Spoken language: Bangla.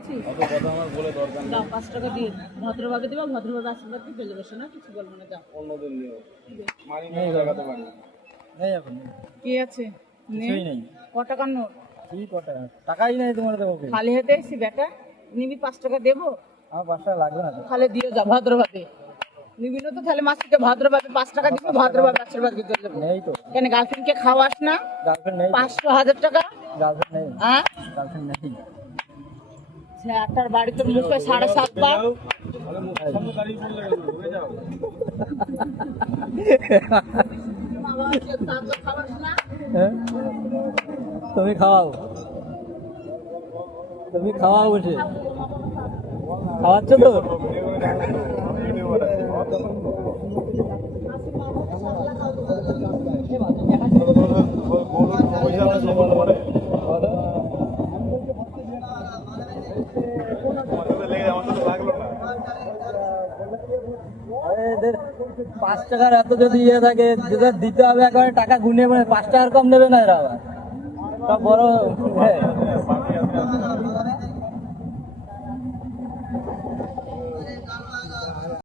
বলছি অত কথা আমার বলে দরকার নেই। দাও 5 টাকা দিয়ে ভদ্রভাবে দেবো, ভদ্রভাবে আশীর্বাদ দিয়ে চলে যাবে না, কিছু বলবো না, যাও। অন্যদিন নিও মানি নেই লাগাতে পারি নেই এখন কি আছে কিছুই নেই। ক টাকার নোট? কি কটা টাকাই নেই তোমার দেবো কি? খালি হাতে এসছি বেটা, নিবি 5 টাকা দেবো, আমার 5 টাকা লাগবে না তো। তাহলে দিয়ে যা ভদ্রভাবে। নিবি না তো তাহলে মাসিকে ভদ্রভাবে 5 টাকা দিবি, ভদ্রভাবে আশীর্বাদ দিয়ে চলে যাবো। নেই তো, কেন গার্লফ্রেন্ডকে খাওয়াস না? গার্লফ্রেন্ড নেই, 500 1000 টাকা, গার্লফ্রেন্ড নেই, হ্যাঁ? গার্লফ্রেন্ড নেই। ঝাঁটার বাড়ি তোর মুখে 7.5 বার। তাহলে মুখ সামনে দাঁড়িয়ে পড়লে হয়ে যাও বাবা, সে তার তো খাওয়াস না? হ্যাঁ? তুমি খাওয়াও, তুমি খাওয়াও বসে খাওয়াচ্ছ তো। এদের 5 টাকার এত যদি ইয়ে থাকে, যেটা দিতে হবে একেবারে টাকা গুনে, মানে 5 টাকার কম নেবে না এরা আবার সব বড়। হ্যাঁ